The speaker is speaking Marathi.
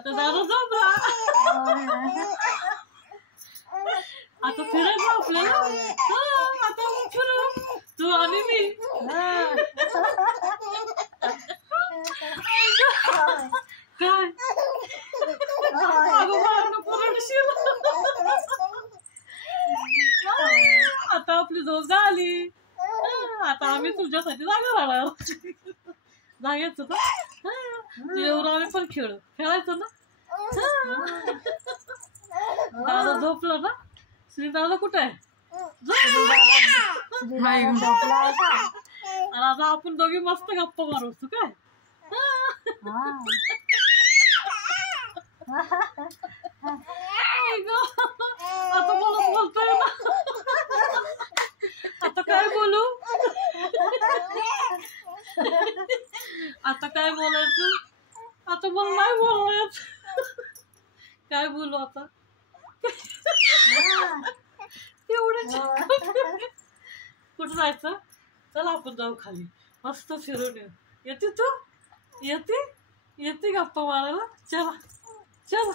आता दादा झोपला. आता फिरायचं आपल्याला. आता फिरू तू आणि मी. काय अगं बाळानं पडशील. आता आपली झोप झाली. आता आम्ही तुझ्यासाठी जागा राहणार. जागायचं ना तुझ्यावर आम्ही पण खेळायचं ना. दादा झोपलं ना. श्री दादा कुठे आहे. आणि आता आपण दोघी मस्त गप्पा मारू. तू काय आता मला बोलतोय ना. आता काय बोलू. आता काय बोलायचं. आता मला नाही बोलायचं. काय बोलू आता. एवढं कुठं जायचं. चला आपण जाऊ खाली मस्त फिरून येऊ. येते तू येते गप्पा मारायला. चला चला.